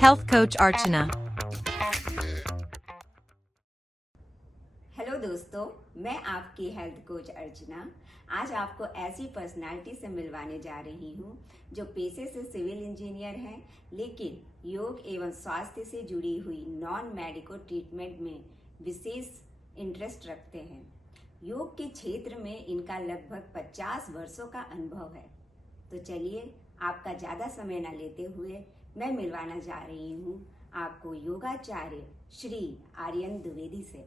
Health Coach Archana. Hello दोस्तों, मैं आपकी हेल्थ कोच अर्चना आज आपको ऐसी पर्सनालिटी से मिलवाने जा रही हूँ जो पेशे से सिविल इंजीनियर हैं, लेकिन योग एवं स्वास्थ्य से जुड़ी हुई नॉन मेडिकल ट्रीटमेंट में विशेष इंटरेस्ट रखते हैं। योग के क्षेत्र में इनका लगभग 50 वर्षों का अनुभव है। तो चलिए, आपका ज़्यादा समय न लेते हुए मैं मिलवाना जा रही हूँ आपको योगाचार्य श्री आर्यन द्विवेदी से।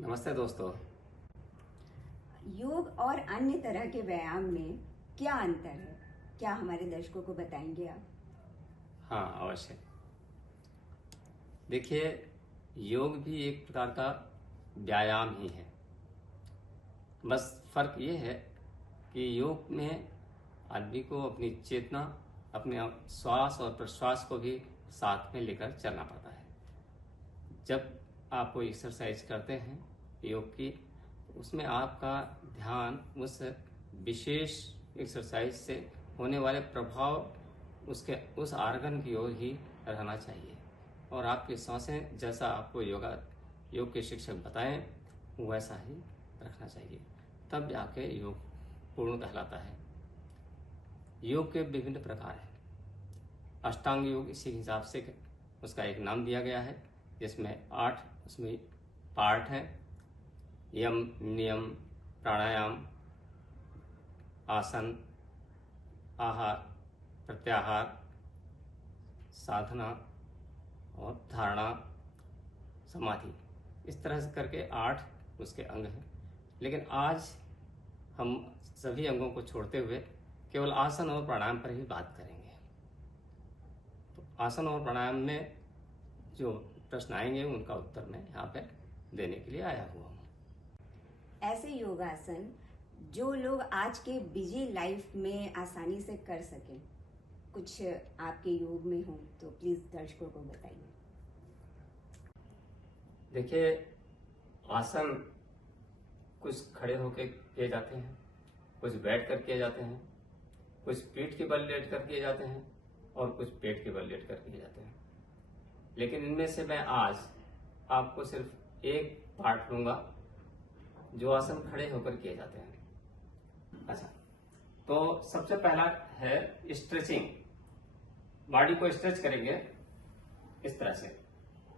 नमस्ते दोस्तों। योग और अन्य तरह के व्यायाम में क्या अंतर है, क्या हमारे दर्शकों को बताएंगे आप? हाँ, अवश्य। देखिए, योग भी एक प्रकार का व्यायाम ही है। बस फर्क ये है कि योग में आदमी को अपनी चेतना, अपने श्वास और प्रश्वास को भी साथ में लेकर चलना पड़ता है। जब आप कोई एक्सरसाइज करते हैं योग की, उसमें आपका ध्यान उस विशेष एक्सरसाइज से होने वाले प्रभाव उस आर्गन की ओर ही रहना चाहिए और आपकी सांसें जैसा आपको योग के शिक्षक बताएं वैसा ही रखना चाहिए, तब जाके योग पूर्ण कहलाता है। योग के विभिन्न प्रकार हैं। अष्टांग योग इसी हिसाब से उसका एक नाम दिया गया है, जिसमें 8 उसमें पार्ट हैं। यम, नियम, प्राणायाम, आसन, आहार, प्रत्याहार, साधना और धारणा, समाधि। इस तरह से करके 8 उसके अंग हैं। लेकिन आज हम सभी अंगों को छोड़ते हुए केवल आसन और प्राणायाम पर ही बात करेंगे। तो आसन और प्राणायाम में जो प्रश्न आएंगे उनका उत्तर मैं यहाँ पे देने के लिए आया हुआ हूँ। ऐसे योगासन जो लोग आज के बिजी लाइफ में आसानी से कर सकें, कुछ आपके योग में हो तो प्लीज दर्शकों को बताइए। देखिए, आसन कुछ खड़े होकर किए जाते हैं, कुछ बैठ कर किए जाते हैं, कुछ पीठ के बल लेट कर किए जाते हैं और कुछ पेट के बल लेट कर किए जाते हैं। लेकिन इनमें से मैं आज आपको सिर्फ एक पार्ट लूंगा जो आसन खड़े होकर किए जाते हैं। अच्छा, तो सबसे पहला है स्ट्रेचिंग। बॉडी को स्ट्रेच करेंगे इस तरह से,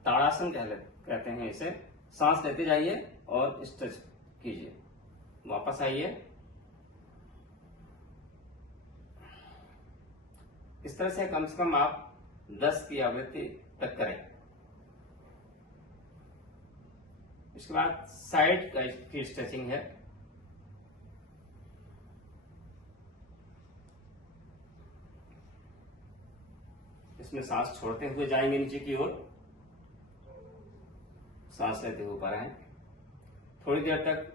ताड़ासन कहते हैं इसे। सांस लेते जाइए और स्ट्रेच कीजिए, वापस आइए। इस तरह से कम आप 10 की आवृत्ति तक करें। इसके बाद साइड की स्ट्रेचिंग है। इसमें सांस छोड़ते हुए जाएंगे नीचे की ओर, सांस लेते हुए ऊपर आए। थोड़ी देर तक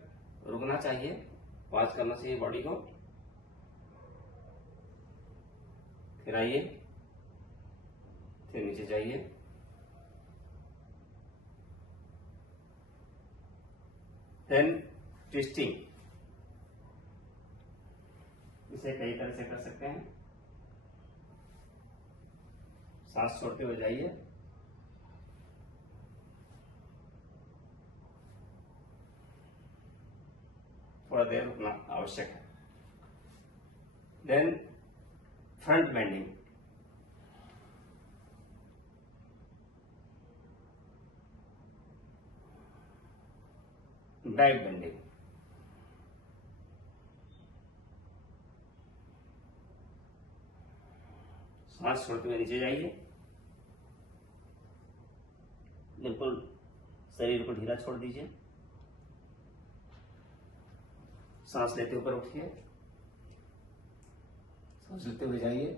रुकना चाहिए, वॉच करना चाहिए बॉडी को। फिर आइए, फिर नीचे जाइए, देन ट्विस्टिंग। इसे कई तरह से कर सकते हैं। सांस छोड़ते हुए जाइए, थोड़ा देर रुकना आवश्यक है। Then front bending. Back bending. सांस छोड़ते हुए नीचे जाइए, बिल्कुल शरीर को ढीला छोड़ दीजिए। सांस लेते ऊपर उठिए, सांस लेते हुए जाइए।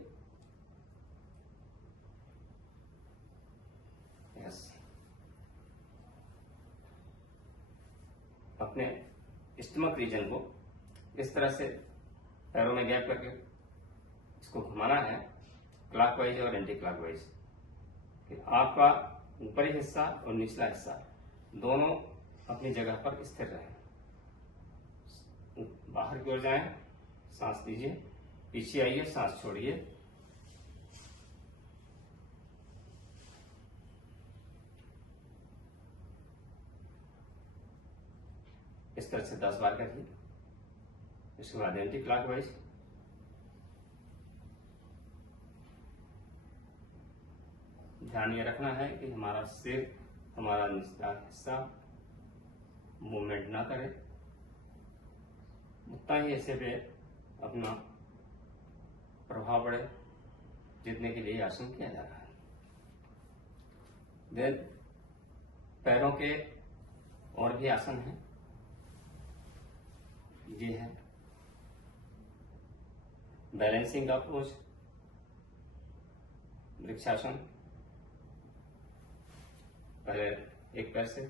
यस। अपने स्टमक रीजन को इस तरह से पैरों में गैप करके इसको घुमाना है, क्लॉकवाइज और एंटी क्लॉकवाइज। आपका ऊपरी हिस्सा और निचला हिस्सा दोनों अपनी जगह पर स्थिर रहें। बाहर की ओर जाएं, सांस लीजिए, पीछे आइए, सांस छोड़िए, इस तरह से 10 बार करिए। इसके बाद एंटी क्लॉकवाइज। ध्यान ये रखना है कि हमारा सिर, हमारा निचला हिस्सा मूवमेंट ना करे, उतना ही ऐसे पे अपना प्रभाव बढ़े जितने के लिए आसन किया जा रहा है। देन पैरों के और भी आसन हैं। ये है बैलेंसिंग अप्रोच, वृक्षासन। पहले एक पैर से,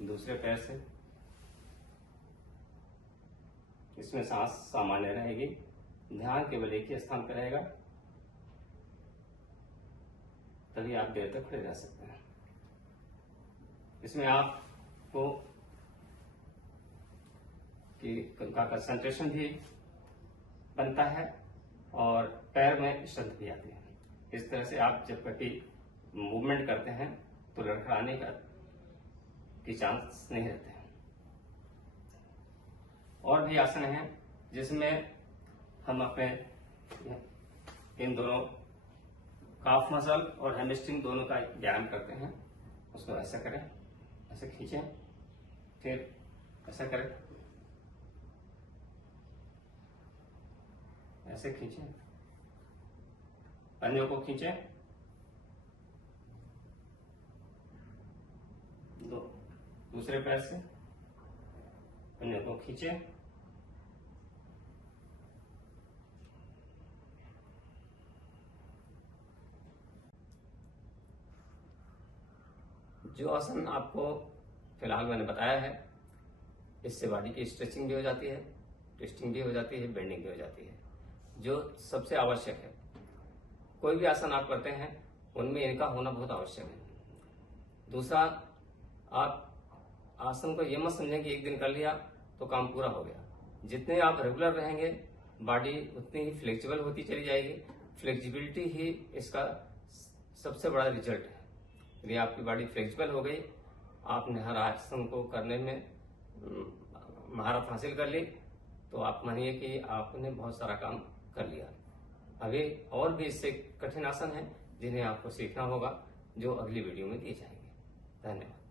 दूसरे पैर से। इसमें सांस सामान्य रहेगी, ध्यान केवल एक ही स्थान पर रहेगा, तभी आप देर तक खड़े रह सकते हैं। इसमें आपको का कंसंट्रेशन भी बनता है और पैर में स्ट्रेंथ भी आती है। इस तरह से आप जब कभी मूवमेंट करते हैं तो लड़खड़ाने की चांस नहीं रहते हैं। और भी आसन हैं जिसमें हम अपने इन दोनों काफ मसल और हैमस्ट्रिंग दोनों का व्यायाम करते हैं। उसको ऐसा करें, ऐसे खींचें, फिर ऐसा करें, ऐसे खींचें, पंजों को खींचें, दूसरे पैर से पंजों को खींचें, जो आसन आपको फिलहाल मैंने बताया है, इससे बॉडी की स्ट्रेचिंग भी हो जाती है, ट्विस्टिंग भी हो जाती है, बेंडिंग भी हो जाती है, जो सबसे आवश्यक है। कोई भी आसन आप करते हैं उनमें इनका होना बहुत आवश्यक है। दूसरा, आप आसन को ये मत समझें कि एक दिन कर लिया तो काम पूरा हो गया। जितने आप रेगुलर रहेंगे, बॉडी उतनी ही फ्लेक्सिबल होती चली जाएगी। फ्लेक्सिबिलिटी ही इसका सबसे बड़ा रिजल्ट है। यदि आपकी बॉडी फ्लेक्सिबल हो गई, आपने हर आसन को करने में महारत हासिल कर ली, तो आप मानिए कि आपने बहुत सारा काम कर लिया। अभी और भी इससे कठिन आसन हैं जिन्हें आपको सीखना होगा, जो अगली वीडियो में दिए जाएंगे। धन्यवाद।